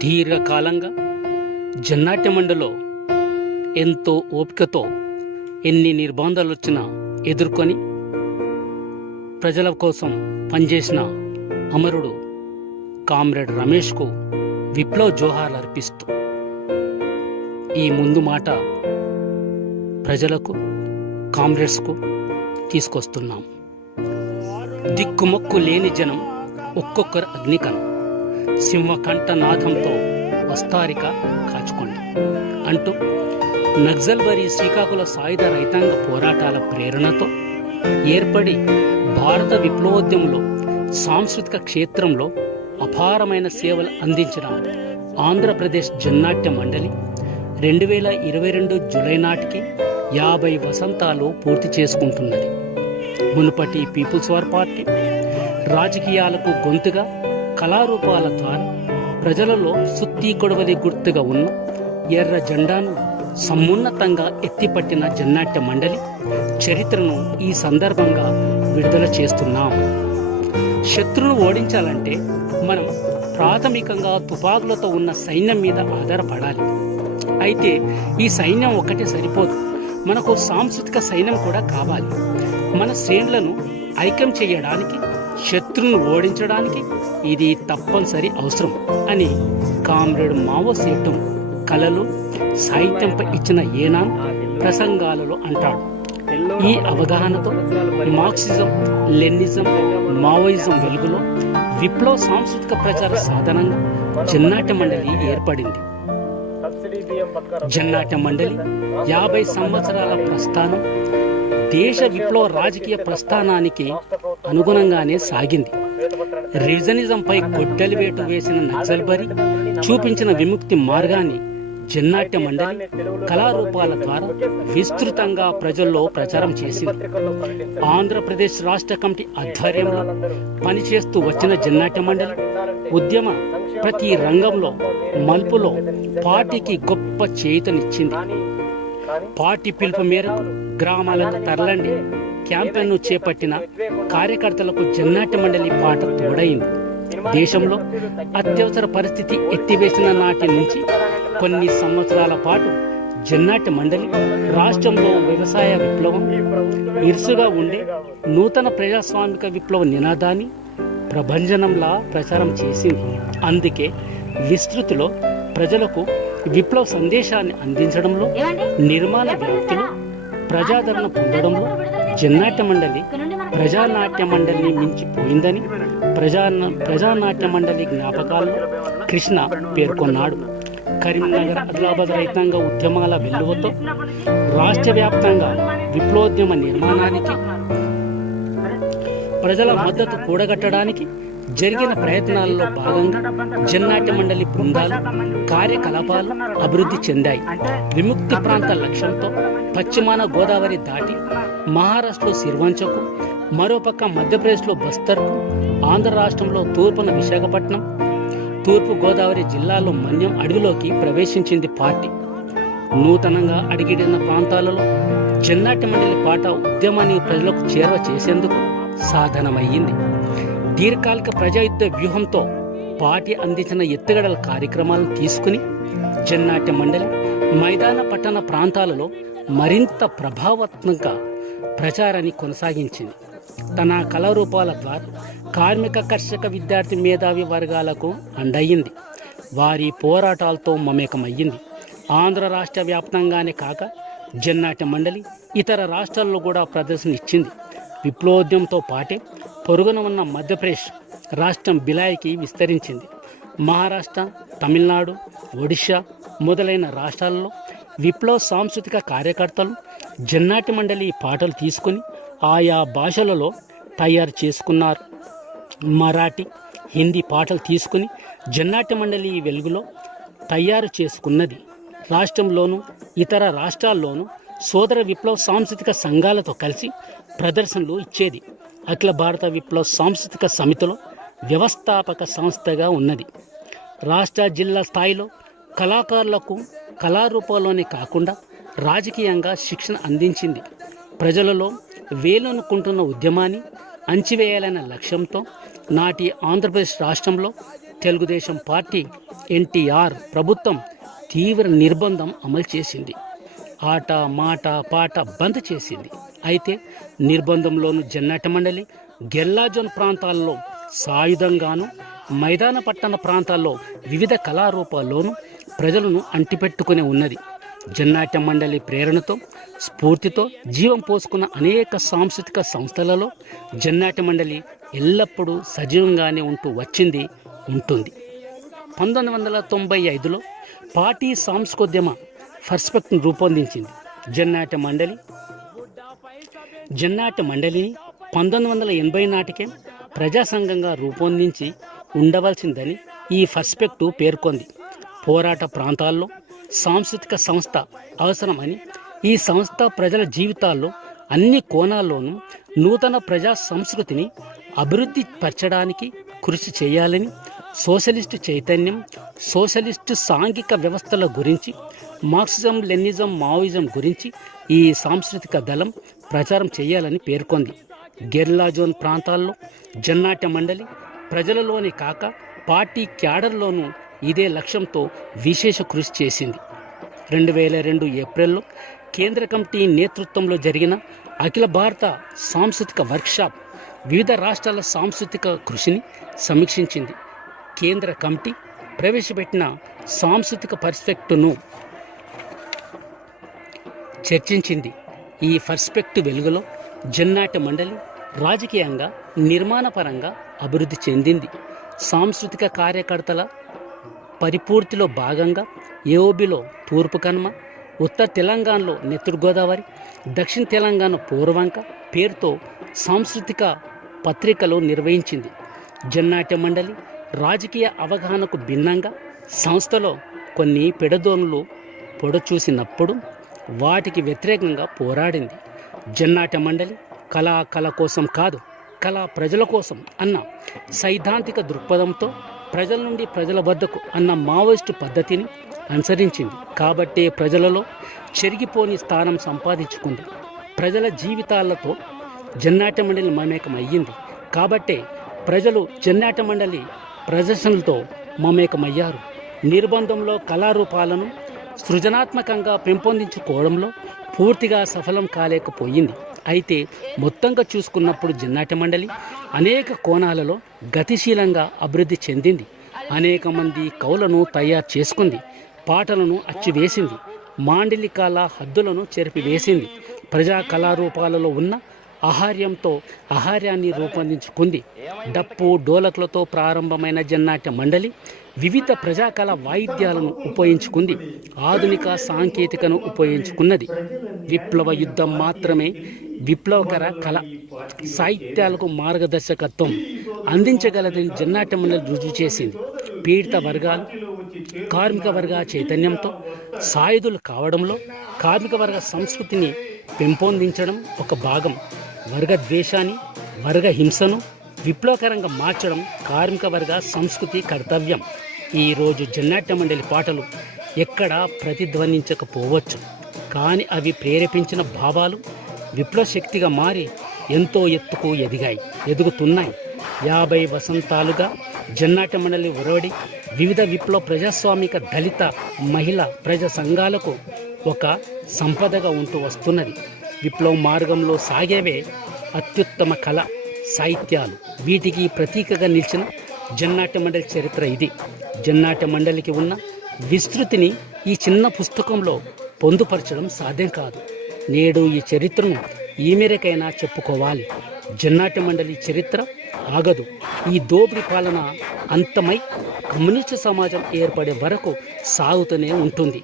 దీర్ఘకాలంగా జన్నాట్య మండలిలో ఎంతో ఓపికతో ఎన్ని నిర్బంధాలు వచ్చినా ఎదుర్కొని ప్రజల కోసం పనిచేసిన అమరుడు కామ్రేడ్ రమేష్కు విప్లవ్ జోహార్లు అర్పిస్తూ ఈ ముందు మాట ప్రజలకు కామ్రేడ్స్కు తీసుకొస్తున్నాం. దిక్కుమొక్కు లేని జనం ఒక్కొక్కరు అగ్నికణం, సింహకంఠ నాదంతో వస్తారిక కాచుకోండి అంటూ నక్సల్బరీ శ్రీకాకుళ సాయుధ రైతాంగ పోరాటాల ప్రేరణతో ఏర్పడి భారత విప్లవోద్యమంలో సాంస్కృతిక క్షేత్రంలో అపారమైన సేవలు అందించిన ఆంధ్రప్రదేశ్ జన్నాట్య మండలి 2022 జూలై నాటికి 50 వసంతాలు పూర్తి చేసుకుంటున్నది. మునుపటి పీపుల్స్ వార్ పార్టీ రాజకీయాలకు గొంతుగా కళారూపాల ద్వారా ప్రజలలో సుత్తి కొడవలి గుర్తుగా ఉన్న ఎర్ర జెండాను సమున్నతంగా ఎత్తిపట్టిన జన్నాట్య మండలి చరిత్రను ఈ సందర్భంగా విడుదల చేస్తున్నాం. శత్రువును ఓడించాలంటే మనం ప్రాథమికంగా తుపాకులతో ఉన్న సైన్యం మీద ఆధారపడాలి. అయితే ఈ సైన్యం ఒక్కటే సరిపోదు, మనకు సాంస్కృతిక సైన్యం కూడా కావాలి. మన శ్రేణులను ఐక్యం చేయడానికి, శత్రువును ఓడించడానికి ఇది తప్పనిసరి అవసరం అని కామ్రేడ్ మావో సేటు కళలు సాహిత్యంపై ఇచ్చిన ఏనాం ప్రసంగాలలో అంటాడు. ఈ అవగాహనతో మార్క్సిజం, లెనినిజం, మావోయిజం వెలుగులో విప్లవ సాంస్కృతిక ప్రచార సాధనంగా జన్నాట్య మండలి ఏర్పడింది. జన్నాట్య మండలి 50 సంవత్సరాల ప్రస్థానం దేశ విప్లవ రాజకీయ ప్రస్థానానికి అనుగుణంగానే సాగింది. రివిజనిజంపై గొడ్డలి వేటు వేసిన నక్సల్బరీ చూపించిన విముక్తి మార్గాన్ని జన్నాట్య మండలి కళారూపాల ద్వారా విస్తృతంగా ప్రజల్లో ప్రచారం చేసింది. ఆంధ్రప్రదేశ్ రాష్ట్ర కమిటీ ఆధ్వర్యంలో పనిచేస్తూ వచ్చిన జన్నాట్య మండలి ఉద్యమ ప్రతి రంగంలో మలుపులో పార్టీకి గొప్ప చేయూతనిచ్చింది. పార్టీ పిలుపు మేరకు గ్రామాలకు తరలండి క్యాంపెయిన్ను చేపట్టిన కార్యకర్తలకు జన్నాట్య మండలి పాట తోడైంది. దేశంలో అత్యవసర పరిస్థితి ఎత్తివేసిన నాటి నుంచి కొన్ని సంవత్సరాల పాటు జన్నాట్య మండలి రాష్ట్రంలో వ్యవసాయ విప్లవం, ఇరుసుగా ఉండే నూతన ప్రజాస్వామిక విప్లవ నినాదాన్ని ప్రభంజనంలా ప్రచారం చేసింది. అందుకే విస్తృతిలో ప్రజలకు విప్లవ సందేశాన్ని అందించడంలో, నిర్మాణ వ్యాప్తిలో ప్రజాదరణ పొందడంలో జన్నాట్య మండలి ప్రజానాట్య మండలిని మించిపోయిందని ప్రజానాట్య మండలి జ్ఞాపకాల్లో కృష్ణ పేర్కొన్నాడు. కరీంనగర్, ఆదిలాబాద్ రైతాంగ ఉద్యమాల వెల్లువతో రాష్ట్ర వ్యాప్తంగా విప్లవోద్యమ నిర్మాణానికి ప్రజల మద్దతు కూడగట్టడానికి జరిగిన ప్రయత్నాలలో భాగంగా జన్నాట్య మండలి బృందాలు, కార్యకలాపాలు అభివృద్ధి చెందాయి. విముక్తి ప్రాంత లక్ష్యంతో పశ్చిమాన గోదావరి దాటి మహారాష్ట్రలో సిర్వంచకు, మరోపక్క మధ్యప్రదేశ్లో బస్తర్కు, ఆంధ్ర రాష్ట్రంలో తూర్పున విశాఖపట్నం, తూర్పు గోదావరి జిల్లాలో మన్యం అడవిలోకి ప్రవేశించింది పార్టీ. నూతనంగా అడిగిడిన ప్రాంతాలలో జన్నాట్య మండలి పాట ఉద్యమాన్ని ప్రజలకు చేరువ చేసేందుకు సాధనమయ్యింది. దీర్ఘకాలిక ప్రజాయుద్ధ వ్యూహంతో పార్టీ అందించిన ఎత్తుగడల కార్యక్రమాలను తీసుకుని జన్నాట్య మండలి మైదాన పట్టణ ప్రాంతాలలో మరింత ప్రభావత్మకంగా ప్రచారాన్ని కొనసాగించింది. తన కళారూపాల ద్వారా కార్మిక, కర్షక, విద్యార్థి, మేధావి వర్గాలకు అండయింది. వారి పోరాటాలతో మమేకమయ్యింది. ఆంధ్ర రాష్ట్ర వ్యాప్తంగానే కాక జన్నాట్య మండలి ఇతర రాష్ట్రాల్లో కూడా ప్రదర్శన ఇచ్చింది. విప్లవోద్యమంతో పాటే పొరుగున ఉన్న మధ్యప్రదేశ్ రాష్ట్రం బిలాయికి విస్తరించింది. మహారాష్ట్ర, తమిళనాడు, ఒడిశా మొదలైన రాష్ట్రాల్లో విప్లవ సాంస్కృతిక కార్యకర్తలు జన్నాట్య మండలి పాటలు తీసుకుని ఆయా భాషలలో తయారు చేసుకున్నారు. మరాఠీ, హిందీ పాటలు తీసుకుని జన్నాట్య మండలి వెలుగులో తయారు చేసుకున్నది. రాష్ట్రంలోనూ ఇతర రాష్ట్రాల్లోనూ సోదర విప్లవ సాంస్కృతిక సంఘాలతో కలిసి ప్రదర్శనలు ఇచ్చేది. అఖిల భారత విప్లవ సాంస్కృతిక సమితిలో వ్యవస్థాపక సంస్థగా ఉన్నది. రాష్ట్ర జిల్లా స్థాయిలో కళాకారులకు కళారూపాల్లోనే కాకుండా రాజకీయంగా శిక్షణ అందించింది. ప్రజలలో వేలనుకుంటున్న ఉద్యమాన్ని అణచివేయాలనే లక్ష్యంతో నాటి ఆంధ్రప్రదేశ్ రాష్ట్రంలో తెలుగుదేశం పార్టీ ఎన్టీఆర్ ప్రభుత్వం తీవ్ర నిర్బంధం అమలు చేసింది. ఆట మాట పాట బంద్ చేసింది. అయితే నిర్బంధంలోను జన్నాట్య మండలి గెల్లా జోన్ ప్రాంతాల్లో సాయుధంగాను, మైదాన పట్టణ ప్రాంతాల్లో వివిధ కళారూపాల్లోనూ ప్రజలను అంటిపెట్టుకుని ఉన్నది. జన్నాట్య మండలి ప్రేరణతో స్ఫూర్తితో జీవం పోసుకున్న అనేక సాంస్కృతిక సంస్థలలో జన్నాట్య మండలి ఎల్లప్పుడూ సజీవంగానే ఉంటూ వచ్చింది, ఉంటుంది. 1995లో పార్టీ సాంస్కృతిక పర్స్పెక్ట్ను రూపొందించింది. జన్నాట్య మండలిని 1980 నాటికే ప్రజా సంఘంగా రూపొందించి ఉండవలసిందని ఈ పర్స్పెక్టివ్ పేర్కొంది. పోరాట ప్రాంతాల్లో సాంస్కృతిక సంస్థ అవసరమని, ఈ సంస్థ ప్రజల జీవితాల్లో అన్ని కోణాల్లోనూ నూతన ప్రజా సంస్కృతిని అభివృద్ధి పరచడానికి కృషి చేయాలని, సోషలిస్టు చైతన్యం, సోషలిస్టు సాంఘిక వ్యవస్థల గురించి, మార్క్సిజం లెనినిజం మావోయిజం గురించి ఈ సాంస్కృతిక దళం ప్రచారం చేయాలని పేర్కొంది. గెల్లా జోన్ ప్రాంతాల్లో జన్నాట్య మండలి ప్రజలలోనే కాక పార్టీ క్యాడర్లోనూ ఇదే లక్ష్యంతో విశేష కృషి చేసింది. 2002 ఏప్రిల్లో కేంద్ర కమిటీ నేతృత్వంలో జరిగిన అఖిల భారత సాంస్కృతిక వర్క్షాప్ వివిధ రాష్ట్రాల సాంస్కృతిక కృషిని సమీక్షించింది. కేంద్ర కమిటీ ప్రవేశపెట్టిన సాంస్కృతిక పర్స్పెక్టివ్ను చర్చించింది. ఈ పర్స్పెక్టివ్ వెలుగులో జన్నాట్య మండలి రాజకీయంగా, నిర్మాణపరంగా అభివృద్ధి చెందింది. సాంస్కృతిక కార్యకర్తల పరిపూర్తిలో భాగంగా ఏఓబిలో తూర్పు కనుమ, ఉత్తర తెలంగాణలో నెత్తూరు గోదావరి, దక్షిణ తెలంగాణ పూర్వంక పేరుతో సాంస్కృతిక పత్రికలు నిర్వహించింది. జన్నాట్య మండలి రాజకీయ అవగాహనకు భిన్నంగా సంస్థలో కొన్ని పెడదోనులు పొడచూసినప్పుడు వాటికి వ్యతిరేకంగా పోరాడింది. జన్నాట్య మండలి కళ కోసం కాదు, కళ ప్రజల కోసం అన్న సైద్ధాంతిక దృక్పథంతో ప్రజల నుండి ప్రజల వద్దకు అన్న మావోయిస్టు పద్ధతిని అనుసరించింది. కాబట్టే ప్రజలలో చెరిగిపోని స్థానం సంపాదించుకుంది. ప్రజల జీవితాలతో జన్నాట్య మండలి మమేకం అయ్యింది. కాబట్టే ప్రజలు జన్నాట్య మండలి ప్రదర్శనలతో మమేకమయ్యారు. నిర్బంధంలో కళారూపాలను సృజనాత్మకంగా పెంపొందించుకోవడంలో పూర్తిగా సఫలం కాలేకపోయింది. అయితే మొత్తంగా చూసుకున్నప్పుడు జన్నాట్య మండలి అనేక కోణాలలో గతిశీలంగా అభివృద్ధి చెందింది. అనేక మంది కవులను తయారు చేసుకుంది. పాటలను అచ్చివేసింది. మాండలికాల హద్దులను చెరిపివేసింది. ప్రజా కళారూపాలలో ఉన్న ఆహార్యంతో ఆహార్యాన్ని రూపొందించుకుంది. డప్పు డోలకులతో ప్రారంభమైన జన్నాట్య మండలి వివిధ ప్రజాకళ వాయిద్యాలను ఉపయోగించుకుంది. ఆధునిక సాంకేతికను ఉపయోగించుకున్నది. విప్లవ యుద్ధం మాత్రమే విప్లవకర కళ సాహిత్యాలకు మార్గదర్శకత్వం అందించగలదని జన్నాట్య మండలి రుజువు చేసింది. పీడిత వర్గాలు, కార్మిక వర్గ చైతన్యంతో సాయుధులు కావడంలో కార్మిక వర్గ సంస్కృతిని పెంపొందించడం ఒక భాగం. వర్గ ద్వేషాన్ని, వర్గ హింసను విప్లవకరంగా మార్చడం కార్మిక వర్గ సంస్కృతి కర్తవ్యం. ఈరోజు జన్నాట్య మండలి పాటలు ఎక్కడా ప్రతిధ్వనించకపోవచ్చు, కానీ అవి ప్రేరేపించిన భావాలు విప్లవ శక్తిగా మారి ఎంతో ఎత్తుకు ఎదుగుతున్నాయి. 50 వసంతాలుగా జన్నాట్య మండలి ఒరవడి వివిధ విప్లవ ప్రజాస్వామిక దళిత మహిళా ప్రజా సంఘాలకు ఒక సంపదగా ఉంటూ వస్తున్నది. విప్లవ మార్గంలో సాగేవే అత్యుత్తమ కళ సాహిత్యాలు. వీటికి ప్రతీకగా నిలిచిన జన్నాట్య మండలి చరిత్ర ఇది. జన్నాట్య మండలికి ఉన్న విస్తృతిని ఈ చిన్న పుస్తకంలో పొందుపరచడం సాధ్యం కాదు. నేడు ఈ చరిత్రను ఈ మేరకైనా చెప్పుకోవాలి. జన్నాట్య మండలి చరిత్ర ఆగదు. ఈ దోపిడీ పాలన అంతమై కమ్యూనిస్టు సమాజం ఏర్పడే వరకు సాగుతూనే ఉంటుంది.